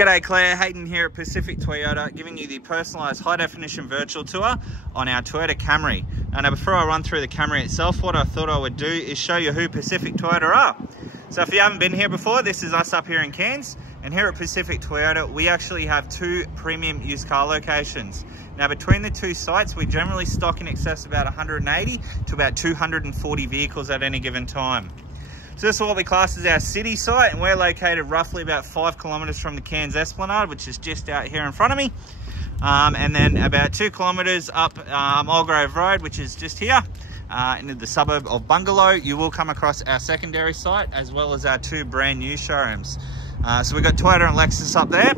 G'day Claire, Hayden here at Pacific Toyota, giving you the personalised high-definition virtual tour on our Toyota Camry. And now before I run through the Camry itself, what I thought I would do is show you who Pacific Toyota are. So if you haven't been here before, this is us up here in Cairns. And here at Pacific Toyota, we actually have two premium used car locations. Now between the two sites, we generally stock in excess of about 180 to about 240 vehicles at any given time. So this is what we class as our city site, and we're located roughly about 5 kilometres from the Cairns Esplanade, which is just out here in front of me. And then about 2 kilometres up Mulgrave Road, which is just here, into the suburb of Bungalow, you will come across our secondary site, as well as our two brand new showrooms. So we've got Toyota and Lexus up there.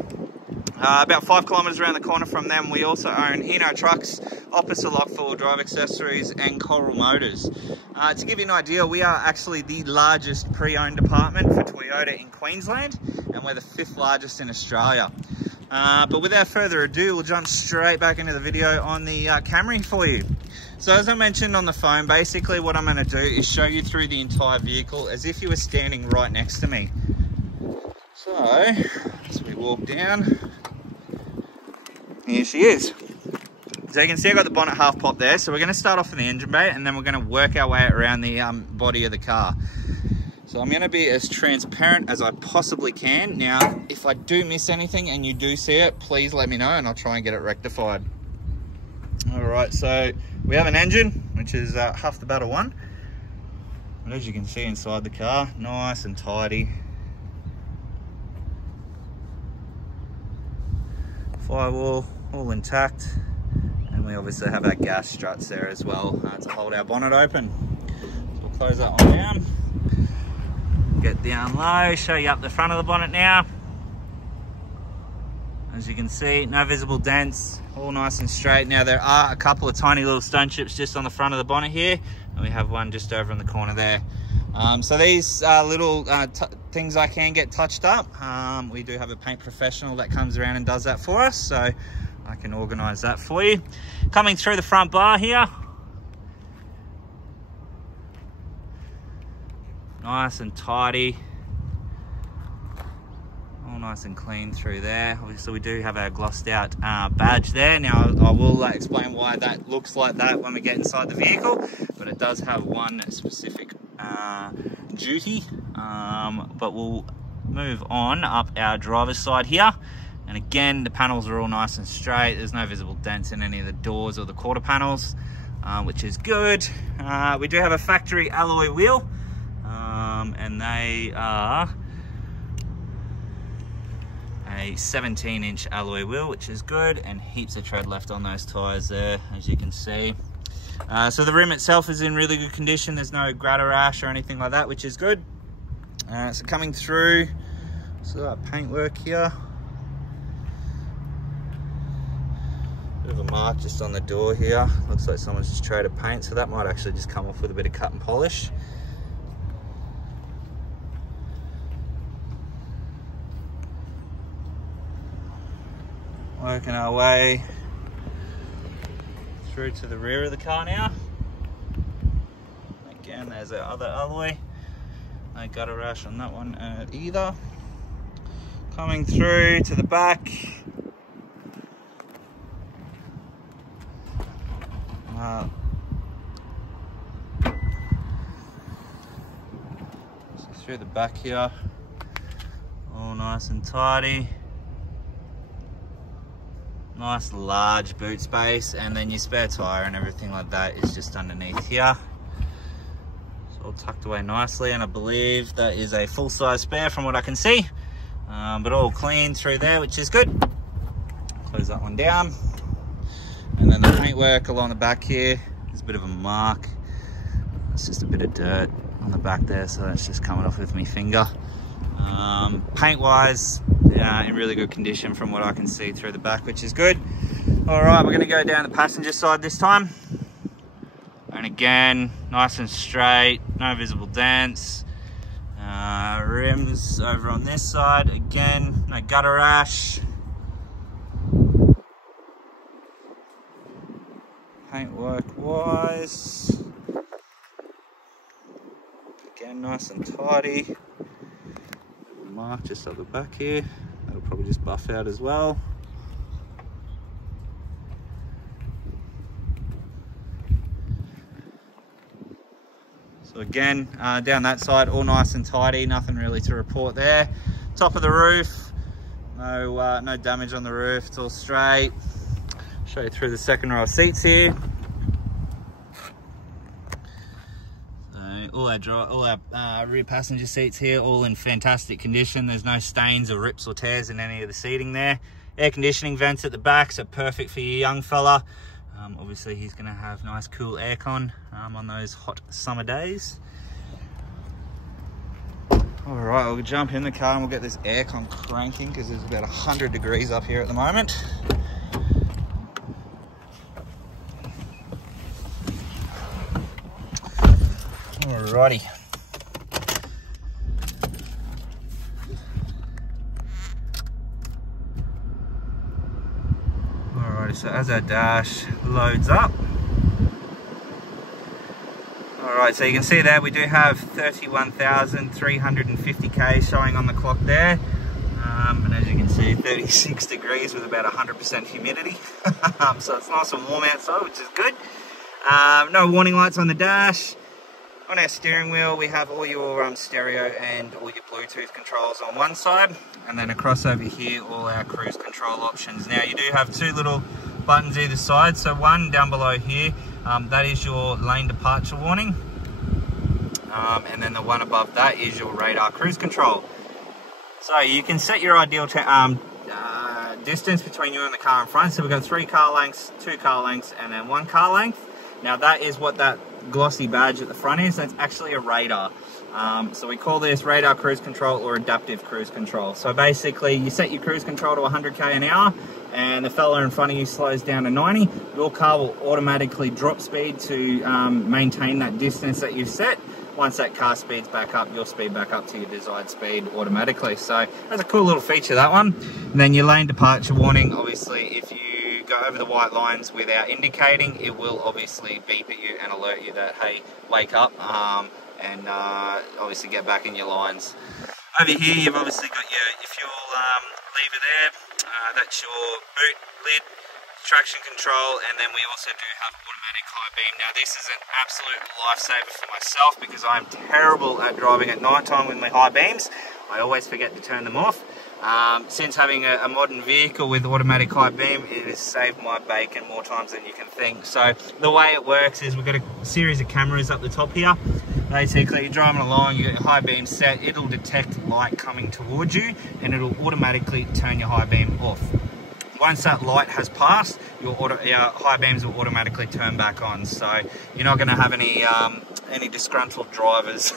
About 5 kilometres around the corner from them, we also own Hino Trucks, Opposite Lock Four Drive Accessories, and Coral Motors. To give you an idea, we are actually the largest pre-owned department for Toyota in Queensland, and we're the 5th largest in Australia. But without further ado, we'll jump straight back into the video on the Camry for you. So as I mentioned on the phone, basically what I'm going to do is show you through the entire vehicle as if you were standing right next to me. So, as we walk down, here she is. So you can see I've got the bonnet half popped there. So we're going to start off in the engine bay, and then we're going to work our way around the body of the car. So I'm going to be as transparent as I possibly can. Now, if I do miss anything and you do see it, please let me know and I'll try and get it rectified. All right, so we have an engine, which is half the battle one. But as you can see inside the car, nice and tidy. Firewall all intact, and we obviously have our gas struts there as well to hold our bonnet open. So we'll close that one down, get down low, show you up the front of the bonnet now. As you can see, no visible dents, all nice and straight. Now there are a couple of tiny little stone chips just on the front of the bonnet here, and we have one just over in the corner there. So these little things I can get touched up. We do have a paint professional that comes around and does that for us, so I can organise that for you. Coming through the front bar here, nice and tidy, all nice and clean through there. Obviously we do have our glossed out badge there. Now I will explain why that looks like that when we get inside the vehicle, but it does have one specific duty. But we'll move on up our driver's side here, and again the panels are all nice and straight. There's no visible dents in any of the doors or the quarter panels, which is good. We do have a factory alloy wheel, and they are a 17-inch alloy wheel, which is good, and heaps of tread left on those tyres there, as you can see. So the rim itself is in really good condition. There's no gratter rash or anything like that, which is good. So coming through, so our paintwork here. Bit of a mark just on the door here. Looks like someone's just traded paint, so that might actually just come off with a bit of cut and polish. Working our way through to the rear of the car now. Again, there's our other alloy. No gutter rash on that one either. Coming through to the back. So through the back here, all nice and tidy. Nice large boot space, and then your spare tyre and everything like that is just underneath here. It's all tucked away nicely, and I believe that is a full-size spare from what I can see, but all clean through there, which is good. Close that one down, and then the paintwork along the back here is a bit of a mark. It's just a bit of dirt on the back there, so that's just coming off with my finger. Paint wise, in really good condition from what I can see through the back, which is good. All right, we're going to go down the passenger side this time, and again, nice and straight, no visible dents. Rims over on this side, again, no gutter rash. Paintwork wise, again, nice and tidy. Mark just up the back here, that'll probably just buff out as well. So again, down that side, all nice and tidy, nothing really to report there. Top of the roof, no damage on the roof, it's all straight. Show you through the second row of seats here. So all our rear passenger seats here, all in fantastic condition. There's no stains or rips or tears in any of the seating there. Air conditioning vents at the back, so perfect for your young fella. Obviously he's going to have nice cool aircon on those hot summer days. All right, we'll jump in the car and we'll get this aircon cranking because it's about 100 degrees up here at the moment. Alrighty. So as our dash loads up, all right, so you can see there we do have 31,350 K showing on the clock there, and as you can see 36 degrees with about 100% humidity. So it's nice and warm outside, which is good. No warning lights on the dash. On our steering wheel we have all your stereo and all your Bluetooth controls on one side, and then across over here all our cruise control options. Now you do have two little buttons either side, so one down below here, that is your lane departure warning, and then the one above that is your radar cruise control. So you can set your ideal distance between you and the car in front. So we've got 3 car lengths, 2 car lengths, and then 1 car length. Now that is what that glossy badge at the front is. That's actually a radar. So we call this radar cruise control or adaptive cruise control. So basically you set your cruise control to 100 k an hour and the fella in front of you slows down to 90. Your car will automatically drop speed to maintain that distance that you've set. Once that car speeds back up, you'll speed back up to your desired speed automatically. So that's a cool little feature, that one. And then your lane departure warning, obviously if you go over the white lines without indicating, it will obviously beep at you and alert you that, hey, wake up, and obviously get back in your lines. Over here you've obviously got your fuel lever there, that's your boot lid, traction control, and then we also do have automatic high beam. Now this is an absolute lifesaver for myself because I'm terrible at driving at night time with my high beams. I always forget to turn them off. Since having a modern vehicle with automatic high beam, it has saved my bacon more times than you can think. So the way it works is we've got a series of cameras up the top here. Basically, you're driving along, you got your high beam set, it'll detect light coming towards you and it'll automatically turn your high beam off. Once that light has passed, your high beams will automatically turn back on. So you're not going to have any disgruntled drivers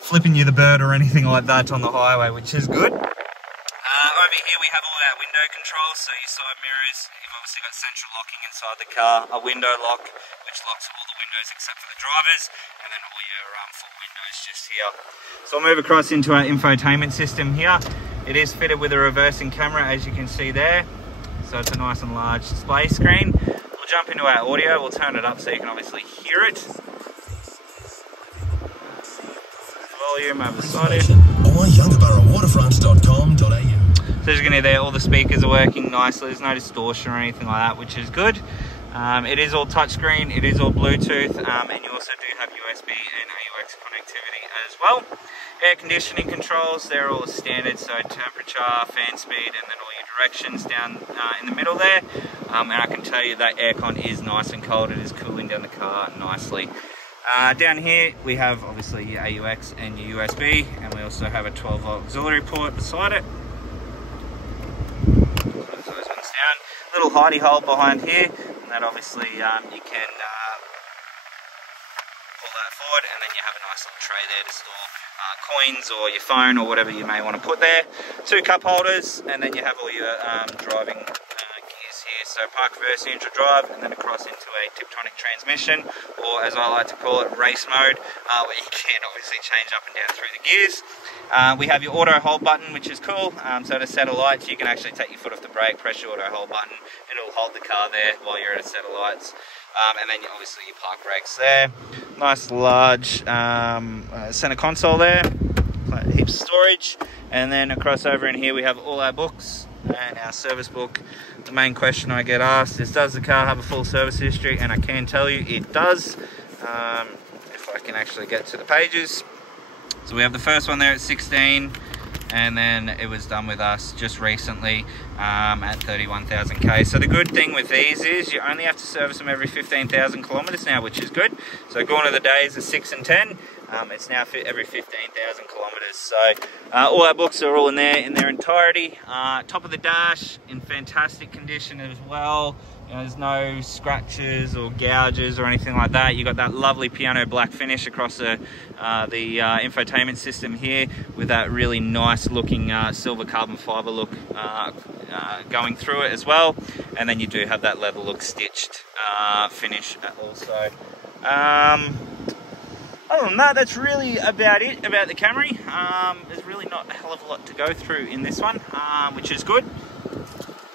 flipping you the bird or anything like that on the highway, which is good. Over here we have all our window controls, so your side mirrors, you've obviously got central locking inside the car, a window lock which locks all the windows except for the drivers, and then all your full windows just here. So I'll move across into our infotainment system here. It is fitted with a reversing camera, as you can see there, so it's a nice and large display screen. We'll jump into our audio, we'll turn it up so you can obviously hear it. Volume over the side here. Or youngaburrawaterfront.com.au. So as you can hear there, all the speakers are working nicely. There's no distortion or anything like that, which is good. It is all touchscreen, it is all Bluetooth, and you also do have USB and AUX connectivity as well. Air conditioning controls, they're all standard, so temperature, fan speed, and then all your directions down in the middle there. And I can tell you that aircon is nice and cold. It is cooling down the car nicely. Down here we have obviously your AUX and your USB, and we also have a 12-volt auxiliary port beside it. Those ones down. Little hidey hole behind here, and that obviously you can pull that forward, and then you have a nice little tray there to store coins or your phone or whatever you may want to put there. 2 cup holders, and then you have all your driving gears here. So park, reverse, neutral drive, and then across into a Tiptronic transmission, or as I like to call it, race mode, where you can obviously change up and down through the gears. We have your auto hold button, which is cool. So to set a light, you can actually take your foot off the brake, press your auto hold button, it'll hold the car there while you're at a set of lights. And then obviously your park brakes there. Nice large center console there. heaps of storage. And then across over in here we have all our books and our service book. The main question I get asked is, does the car have a full service history? And I can tell you it does, if I can actually get to the pages. So we have the first one there at 16, and then it was done with us just recently at 31,000k. So the good thing with these is you only have to service them every 15,000 kilometers now, which is good. So gone are the days of 6 and 10. It's now every 15,000 kilometers. So all our books are all in there in their entirety. Top of the dash in fantastic condition as well. You know, there's no scratches or gouges or anything like that. You got that lovely piano black finish across the infotainment system here, with that really nice looking silver carbon fiber look going through it as well. And then you do have that leather look stitched finish also. Other than that, that's really about it about the Camry. There's really not a hell of a lot to go through in this one, which is good,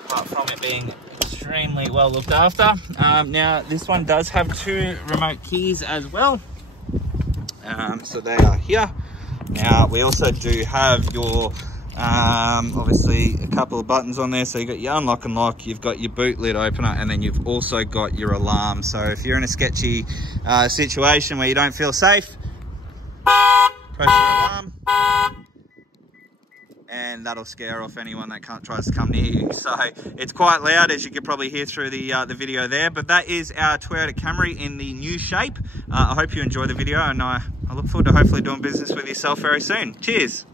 apart from it being extremely well looked after. Now this one does have 2 remote keys as well, so they are here. Now we also do have your obviously a couple of buttons on there. So you've got your unlock and lock, you've got your boot lid opener, and then you've also got your alarm. So if you're in a sketchy situation where you don't feel safe, press your alarm and that'll scare off anyone that tries to come near you. So it's quite loud, as you can probably hear through the video there. But that is our Toyota Camry in the new shape. I hope you enjoy the video, and I look forward to hopefully doing business with yourself very soon. Cheers.